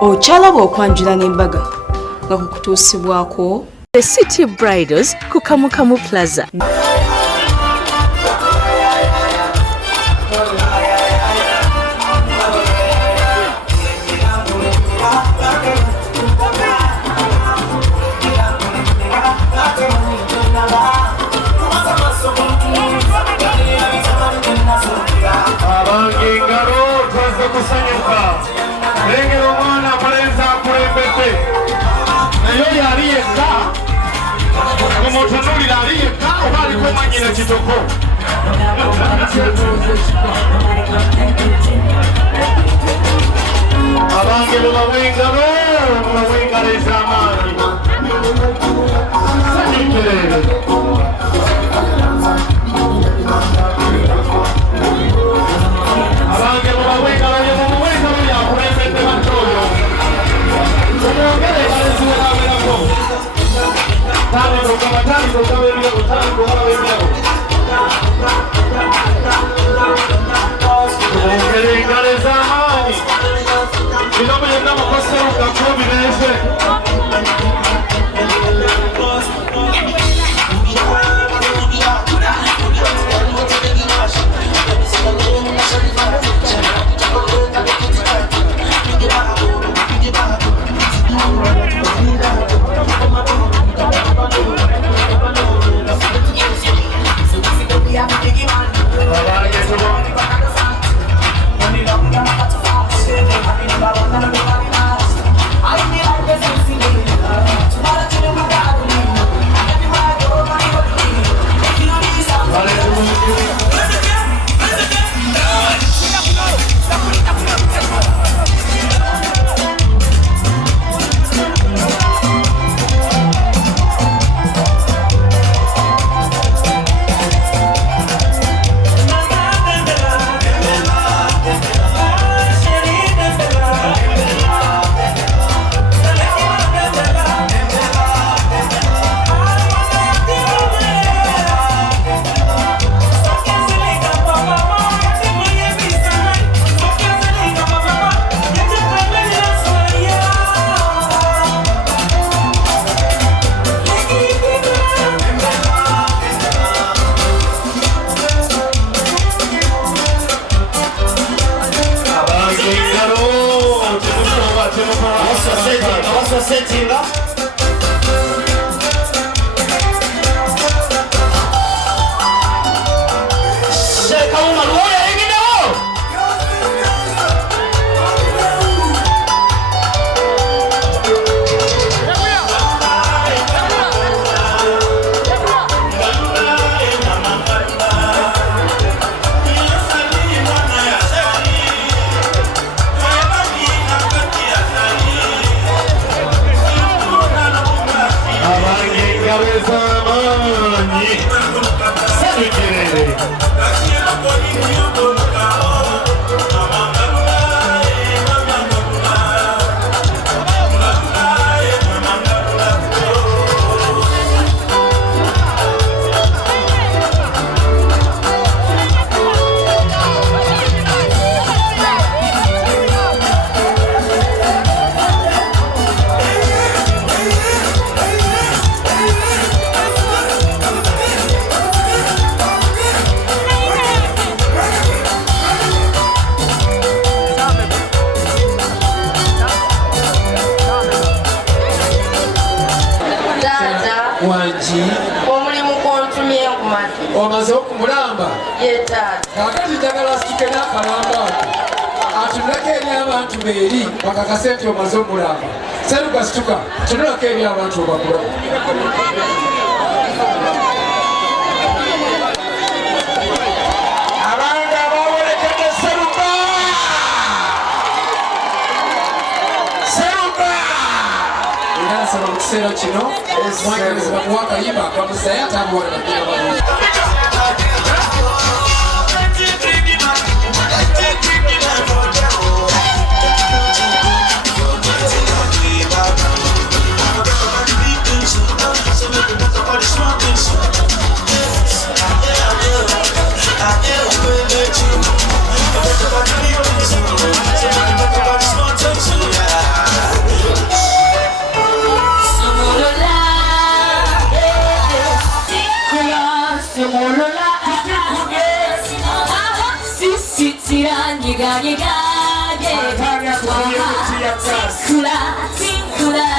Okyalaba okwanjula n'embaga nga kukutuusibwako The City Bridals ku Kamukamu Plaza. Abangelo bawenga lezamani sanyikelele abangelo bawenga bayemuwenga yakulembedde batoyo omwogere baleziwelawelako tandikogabebirabo omwogere lezamani Ilome yenda mukosero kakobi neze Omaze okumulamba yetaata kakati njagala asituke n'akalamba atunulako eri abantu beeri bakakase nti omaze omulamba seruka situka tunulako eri abantu obakula abantu abawolekedde seruka era asaba mu kiseera kino mwagerezebwa kuwa akayimba akamusaye atambuwala bagenda balungi I Atanya kukuye kutia kasi. Jolino kola.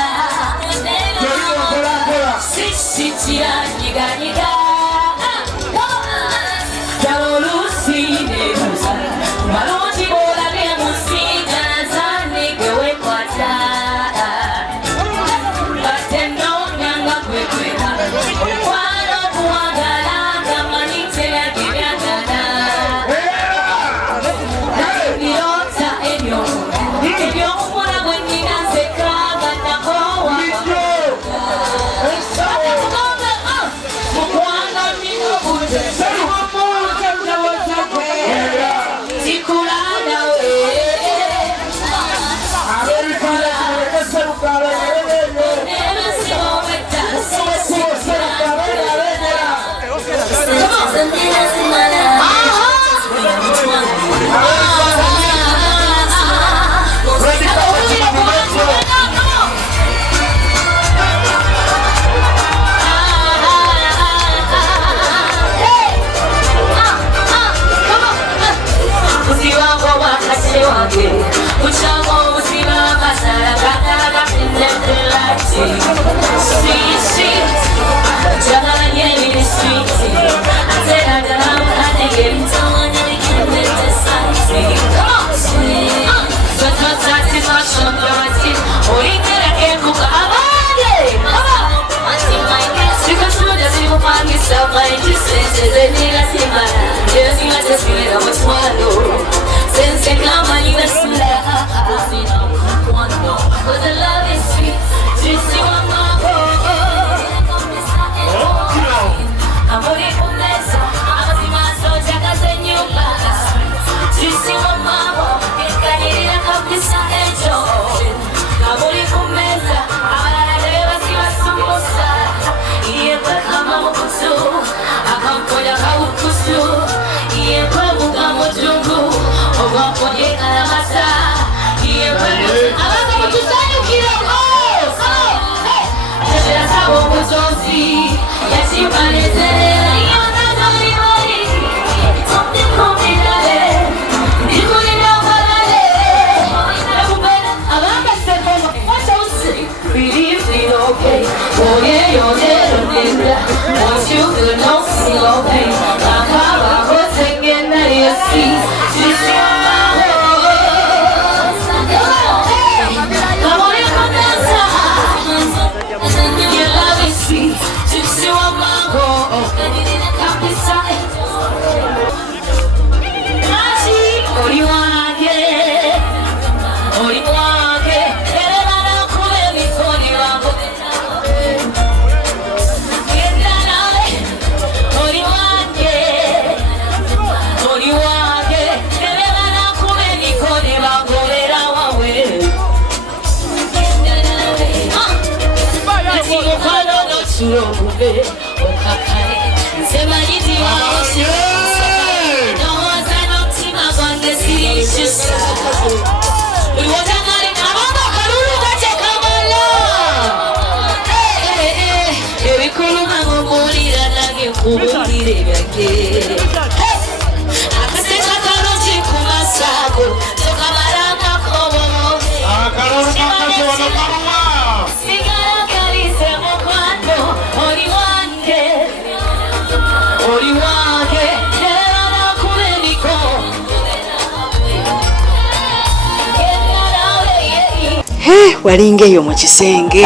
Walingeyo mu kisenge.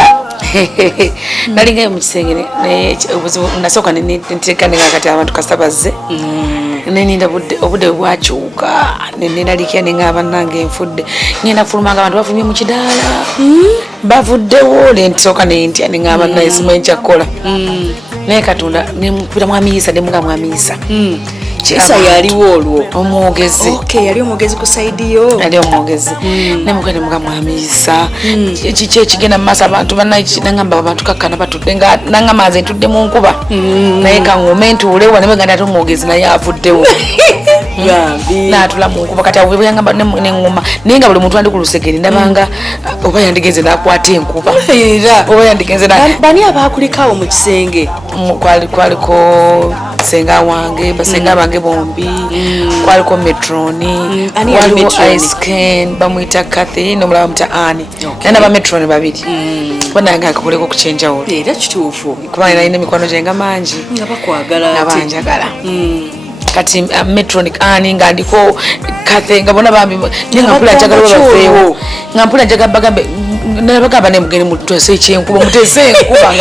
Nalingeyo mu kisenge nasooka niteekane kati abantu kasabaze. Neninda obudde bwakyuka nenalalikya nengaba nange enfudde ngenda fulumanga abantu bafulumye mu kidaala bavuddewo nensooka nentya nengaba naye simanyi kyakukola naye Katonda nemupira mwamiisa nemuga mwamiisa Kisa yaliwo olwo omwogezi. Okay, yali omwogezi ku side yo. Yali omwogezi. Nemugende muga mwamiisa. Kiki ekigenda mu maaso abantu bannangamba abantu kakkana batudde nga nangamba nze ntudde mu nkuba. Naye kangome ntuulewo ne baganda ate omwogezi naye avuddewo. natula munkuba kati awo bweyangamba neŋŋuma naye nga buli muntu andi ku lusegere ndabanga oba yandigenze nakwata enkuba oba yandigenze bani abakulikawo mu kisenge kwaliko senga wange basenga bange bombi kwaliko metroni waliwo icecan bamwita Kathy nomulaba muta Ani nana ba metroni babiri bananga akakoleko kuchenjawulo era kituufu kubanga nalina emikwano gyenga mangi nga bakwagala nabanjagala kati metronic Ani nga ndiko Kathy nga bona bambi nga mpula njagala babafeewo nga mpula njagala bagambe nabagamba nemugere mutwese ekyenkuba mutese enkuba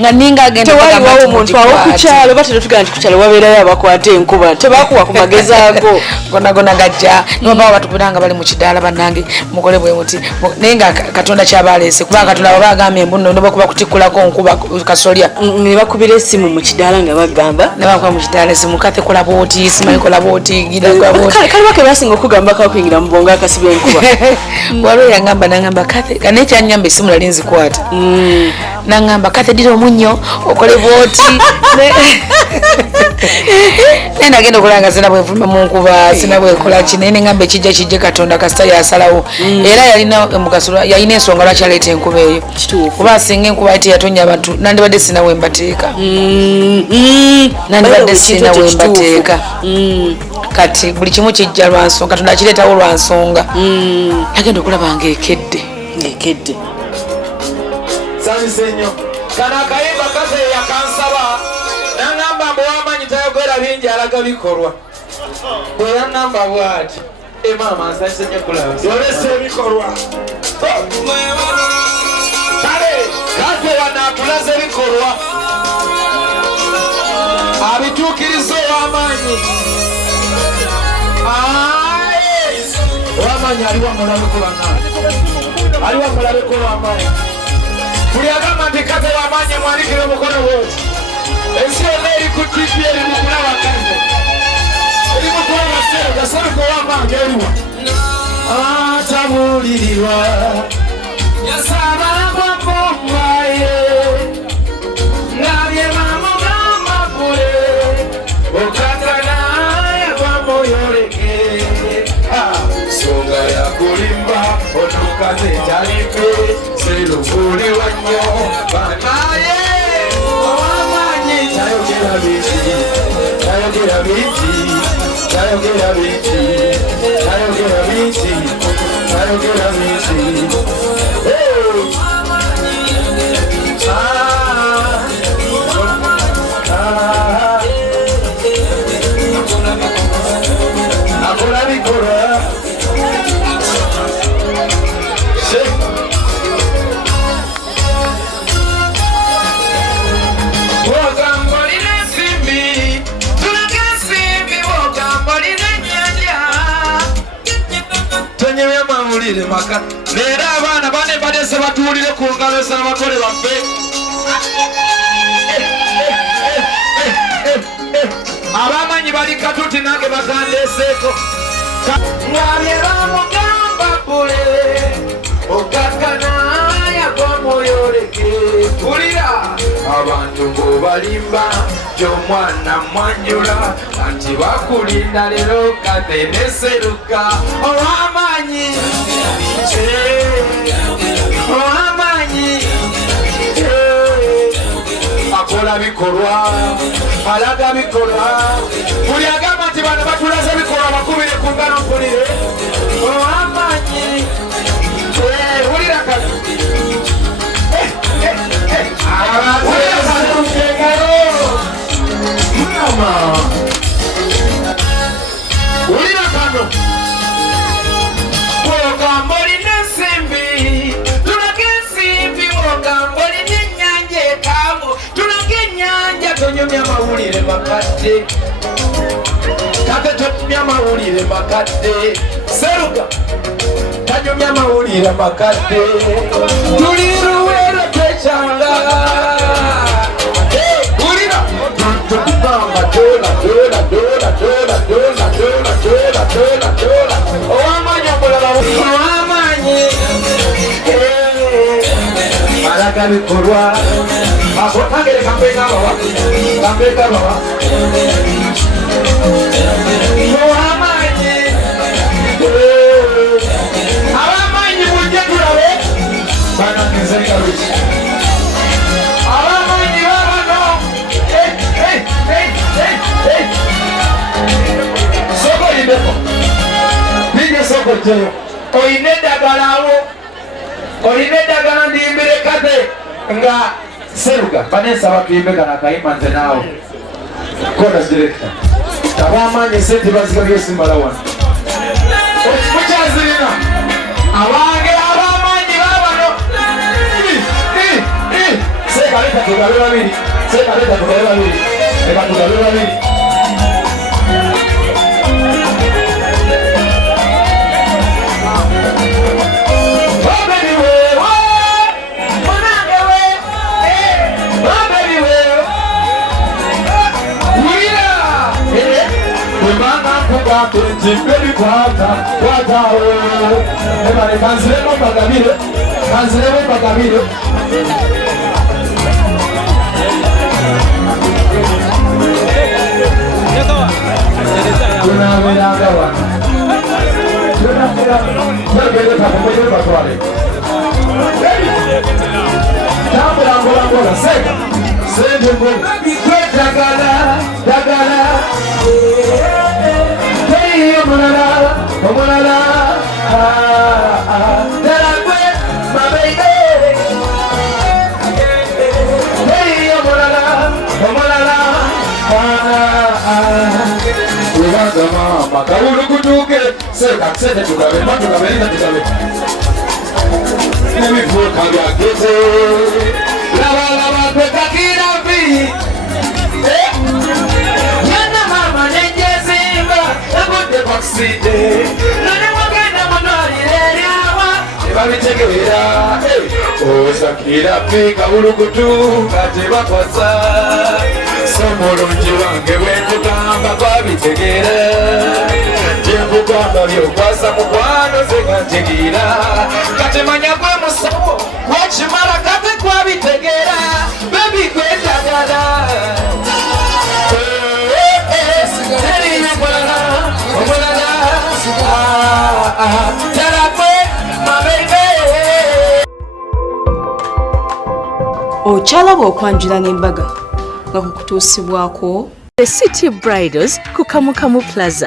nga ninga agenda tewaliwo omuntu awo kukyalo batera tugamba nti kukyalo wabeerayo abakwata enkuba tebakuwa ku magezi ago gonna gajja nibaba batukubiranga bali mu kidaala bannange mukole bwe muti naye nga Katonda kyabaleese kubanga Katonda baba agamba embuno nebakuba kutikkulako nkuba kasolya ne bakubira essimu mu kidaala nga bagamba nebakuba mu kidaala essimu Kathy kola booti simanyi kola booti gidakola booti kaliwo ke basinga okugamba kakuyingira mu bwongo akasiba enkuba waliwo yangamba nangamba Kathy naye kyanyamba essimu nali nzikwata nangamba Kathy ddira omunnyo okole bwoti naye nagenda okulanga sina bwenfuluma mu nkuba sina bwekola ki naye nengamba ekijja Katonda kasita yasalawo era yalina omugaso yalina ensonga lwaki aleeta enkuba eyo kuba singa enkuba teyatonya abantu nandibadde sina wembateeka nandibadde sina wembateeka kati buli kimu kijja lwansonga Katonda akireetawo lwansonga nagenda okulaba nga ekedde sanyuse nnyo kano akayimba Kathy yakansaba nangamba mbu wamanyi tayogera bingi alaga bikolwa bwe yanamba bwati maama nsanyuse nnyo kulaba yolesa ebikolwa kale Kathy wano atulaze bikolwa abituukiriza ow'amaanyi ow'amaanyi aliwo amulabeko bannange aliwo amulabeko w'amaanyi buli agamba nti Kathy w'amaanyi mwanikire omukono bwoti ensi yonna eri ku TV eri mu kulaba Kathy eri mu kulaba Seruga Seruga ow'amaanyi eriwa atabuulirirwa yasabalagwa bomwaye ngabye bamugamba kule okatana yagwamuyoleke songa yakulimba onokaze talipe seruvule wanyo banaye owamanyi tayogera biti tayogera biti tayogera biti tayogera biti tayogera biti akola bikolwa maka leero abaana bane badese batuulire ku ngalo z'abagole baffe abamanyi bali katuti nange bakandeseeko ngabye bamugamba bule okakana yagomuyoleke kulira abantu ngobalimba gy'omwana mwanjula anti bakulinda lero Kathy ne Seruga ow'amaanyi ow'amaanyi akola bikolwa alaga bikolwa buli agamba nti bano batulaze bikolwa bakubire ku ngalo mpulire ow'amaanyi wulira kati wulira kano bwogamba olina ensimbi tulaga ensimbi bwogamba olina ennyanja ekaamu tulaga ennyanja tonyumya amawulire makadde Kathy tonyumya amawulire makadde Seruga tanyumya amawulire makadde tuli luweero twekyanga wulira tukugamba dola ow'amaanyi omulala ow'amaanyi alaga bikolwa akotangere kampeeka bawa Oteyo. Oyine eddagalawo. Oyine eddagala ndiyimbire kate nga Seruga. Baneesaba tuyimbe kana akayimba nze naawe. Chorus director. Ab'amaanyi sente bazigabye simbala wano. Mukyazirina. Abange ab'amaanyi baabano. Sekaleta tugabe babiri. Sekaleta tugabe babiri. Eka tugabe babiri. Baby kwata ebale kanziremo bagabire tunaberanga wano bagende pamoja batwale tambula ngola seka sende ngola kwetagala Omolala, Delakwe, my baby. Hey, Omolala, mama, kaulu kutuke, seka tukabe, tukabe. Nemi fuka ya gete, lava, peka kirabi. Yana mama nejezimba, nabote bakside. Babitegera osakira pika urukutu kate bakwasa somulungi wange wekugamba babitegera kyekugamba byokwasa mukwano zegategira kate manya gwe musawo wakimala kate kwabitegera bebi gwetagala Ochalaba okwanjula n'embaga nga kukutuusibwako The City Bridals ku Kamukamu Plaza.